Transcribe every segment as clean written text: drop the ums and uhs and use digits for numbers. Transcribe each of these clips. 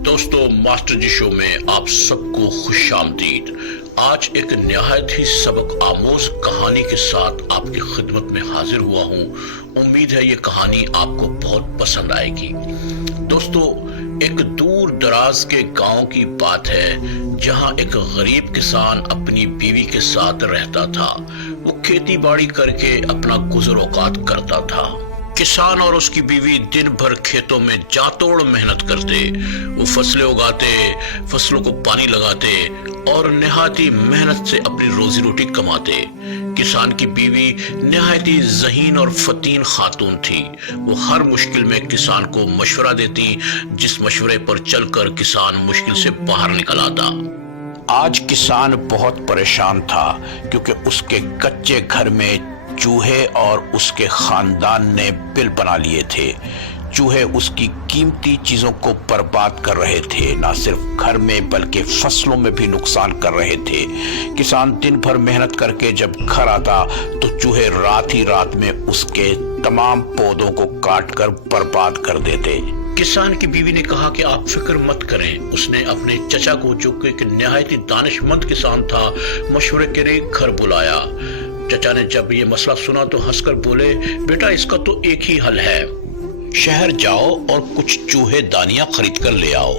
दोस्तों, मास्टर जी शो में आप सबको खुश आमदीद। आज एक निहायत ही सबक आमोज कहानी के साथ आपकी खिदमत में हाजिर हुआ हूँ। उम्मीद है ये कहानी आपको बहुत पसंद आएगी। दोस्तों, एक दूर दराज के गांव की बात है जहां एक गरीब किसान अपनी बीवी के साथ रहता था। वो खेती बाड़ी करके अपना गुजर औकात करता था। किसान और उसकी बीवी दिन भर खेतों में जातोड़ मेहनत करते। वो फसलें उगाते, फसलों को पानी लगाते और निहायती मेहनत से अपनी रोजी रोटी कमाते। किसान की बीवी निहायती ज़हीन और फतीन खातून थी। वो हर मुश्किल में किसान को मशवरा देती, जिस मशवरे पर चलकर किसान मुश्किल से बाहर निकल आता। आज किसान बहुत परेशान था क्योंकि उसके कच्चे घर में चूहे और उसके खानदान ने बिल बना लिए थे। चूहे उसकी कीमती चीजों को बर्बाद कर रहे थे। न सिर्फ घर में बल्कि फसलों में भी नुकसान कर रहे थे। किसान दिन भर मेहनत करके जब घर आता तो चूहे रात ही रात में उसके तमाम पौधों को काट कर बर्बाद कर देते। किसान की बीवी ने कहा कि आप फिक्र मत करें। उसने अपने चचा को, जो कि एक निहायती दानिशमंद किसान था, मशवरे के लिए घर बुलाया। चचा ने जब ये मसला सुना तो हंसकर बोले, बेटा इसका तो एक ही हल है, शहर जाओ और कुछ चूहे दानियां खरीद कर ले आओ।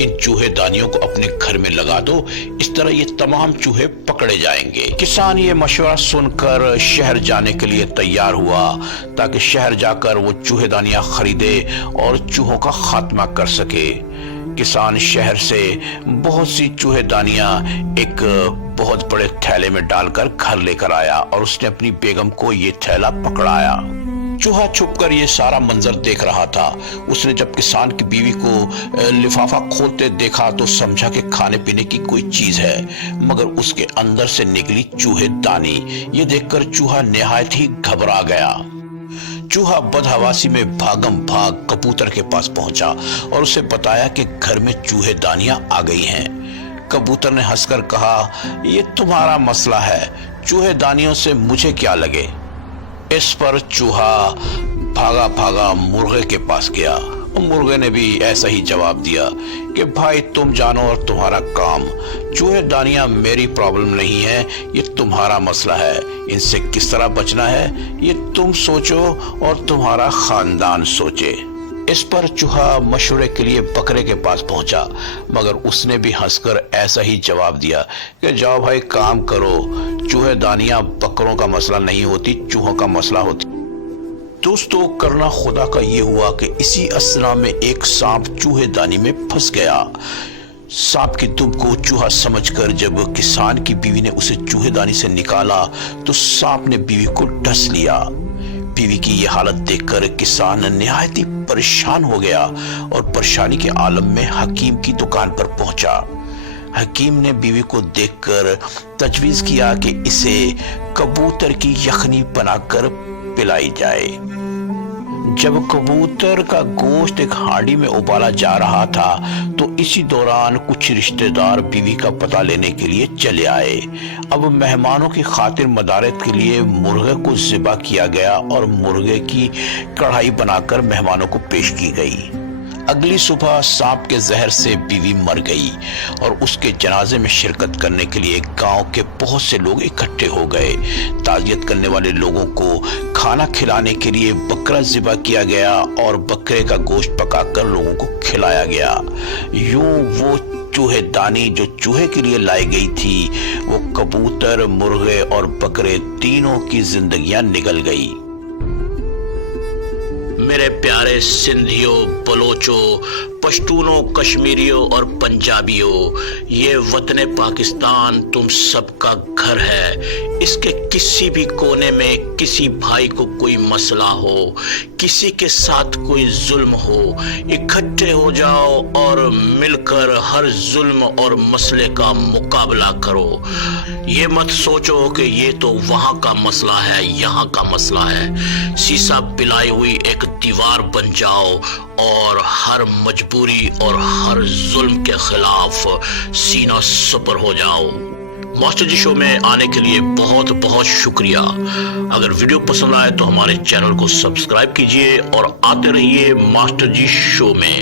इन चूहे दानियों को अपने घर में लगा दो, इस तरह ये तमाम चूहे पकड़े जाएंगे। किसान ये मशवरा सुनकर शहर जाने के लिए तैयार हुआ ताकि शहर जाकर वो चूहे दानियां खरीदे और चूहों का खात्मा कर सके। किसान शहर से बहुत सी चूहे दानियां एक बहुत बड़े थैले में डालकर घर लेकर आया और उसने अपनी बेगम को ये थैला पकड़ाया। चूहा छुपकर ये सारा मंजर देख रहा था। उसने जब किसान की बीवी को लिफाफा खोलते देखा तो समझा कि खाने पीने की कोई चीज है, मगर उसके अंदर से निकली चूहे दानी। ये देखकर चूहा निहायत ही घबरा गया। चूहा बदहवासी में भागम भाग कबूतर के पास पहुंचा और उसे बताया कि घर में चूहे दानियां आ गई हैं। कबूतर ने हंसकर कहा, ये तुम्हारा मसला है, चूहे दानियों से मुझे क्या लगे। इस पर चूहा भागा भागा मुर्गे के पास गया और मुर्गे ने भी ऐसा ही जवाब दिया कि भाई तुम जानो और तुम्हारा काम, चूहे दानियां मेरी प्रॉब्लम नहीं है, ये तुम्हारा मसला है। इनसे किस तरह बचना है ये तुम सोचो और तुम्हारा खानदान सोचे। इस पर चूहा मशवरे के लिए बकरे के पास पहुंचा, मगर उसने भी हंसकर ऐसा ही जवाब दिया कि जाओ भाई काम करो, चूहे दानियां बकरों का मसला नहीं होती, चूहों का मसला होती। दोस्तों, करना खुदा का ये हुआ कि इसी असना में एक सांप चूहे दानी में फंस गया। सांप की दुम को चूहा समझकर जब किसान की बीवी ने उसे चूहेदानी से निकाला तो सांप ने बीवी को डस लिया। बीवी की ये हालत देखकर किसान निहायत ही परेशान हो गया और परेशानी के आलम में हकीम की दुकान पर पहुंचा। हकीम ने बीवी को देखकर तजवीज किया कि इसे कबूतर की यखनी बनाकर पिलाई जाए। जब कबूतर का गोश्त एक हांडी में उबाला जा रहा था तो इसी दौरान कुछ रिश्तेदार बीवी का पता लेने के लिए चले आए। अब मेहमानों की खातिर मदारत के लिए मुर्गे को ज़िबा किया गया और मुर्गे की कढ़ाई बनाकर मेहमानों को पेश की गई। अगली सुबह सांप के जहर से बीवी मर गई और उसके जनाजे में शिरकत करने के लिए गांव के बहुत से लोग इकट्ठे हो गए। ताज़ियत करने वाले लोगों को खाना खिलाने के लिए बकरा ज़िबा किया गया और बकरे का गोश्त पकाकर लोगों को खिलाया गया। यूं वो चूहे दानी जो चूहे के लिए लाई गई थी, वो कबूतर, मुर्गे और बकरे तीनों की जिंदगियां निकल गई। मेरे प्यारे सिंधियों, बलोचों, पश्तूनों, कश्मीरियों और पंजाबियों, ये वतन पाकिस्तान तुम सबका घर है। इसके किसी भी कोने में किसी भाई को कोई मसला हो, किसी के साथ कोई जुल्म हो, इकट्ठे हो जाओ और मिलकर हर जुल्म और मसले का मुकाबला करो। ये मत सोचो कि ये तो वहां का मसला है, यहाँ का मसला है। सीसा पिलाई हुई एक दीवार बन जाओ और हर मजबूरी और हर जुल्म के खिलाफ सीना सपर हो जाओ। मास्टर जी शो में आने के लिए बहुत बहुत शुक्रिया। अगर वीडियो पसंद आए तो हमारे चैनल को सब्सक्राइब कीजिए और आते रहिए मास्टर जी शो में।